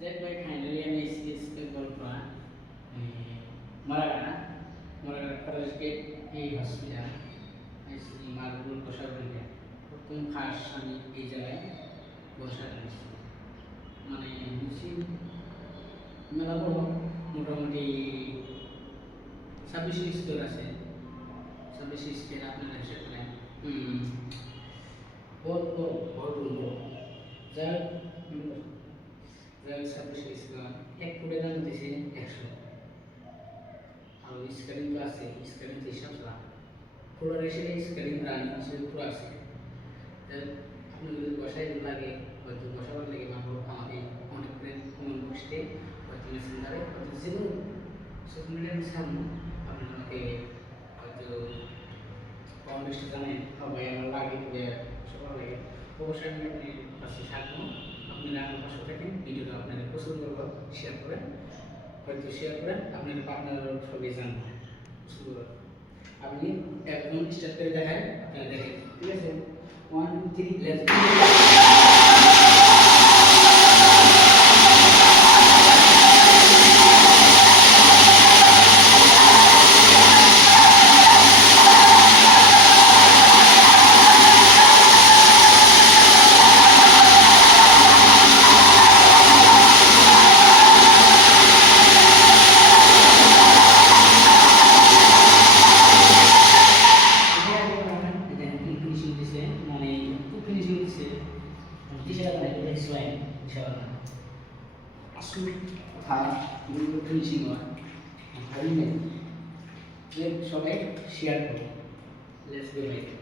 That by finally is called Maragana College Gate A Hospital. Is Marble Koshabria. Pum Khashani Ijay Bosharis. মানে মিছিল মেলা বড় মোটামুটি 26 school আছে 26 স্কুল আপনারা হিসাব করেন বহুত বড় যাই 26 স্কুল এক ফুটে দাম দিছে 100 আর স্ক্রিন তো আছে স্ক্রিন হিসাব করা পুরো রেশে স্ক্রিন রানিং আছে পুরো আছে আপনি যদি বসাই লাগে হয়তো বসাবার লাগে মাত্র আমাদের অনেক কমন বসতে হয়তো মেসেঞ্জারে হয়তো যে কোনো সোশ্যাল মিডিয়ার সামনে আপনাকে হয়তো কম বেশি জানেন সবাই আমার লাগে সবার লাগে অবশ্যই আমি আপনার পাশে থাকবো আপনারা আমার পাশে থাকেন ভিডিওটা আপনাদের পছন্দ করবো শেয়ার করেন হয়তো শেয়ার করেন আপনাদের পার্টনাররা সবাই জানবেন আপনি একদম স্টার্ট করে দেখায় আপনারা দেখেন ঠিক আছে 1 2 3 লেটস ফিনিশিং হয় সবাই শেয়ার করুন লেটস গো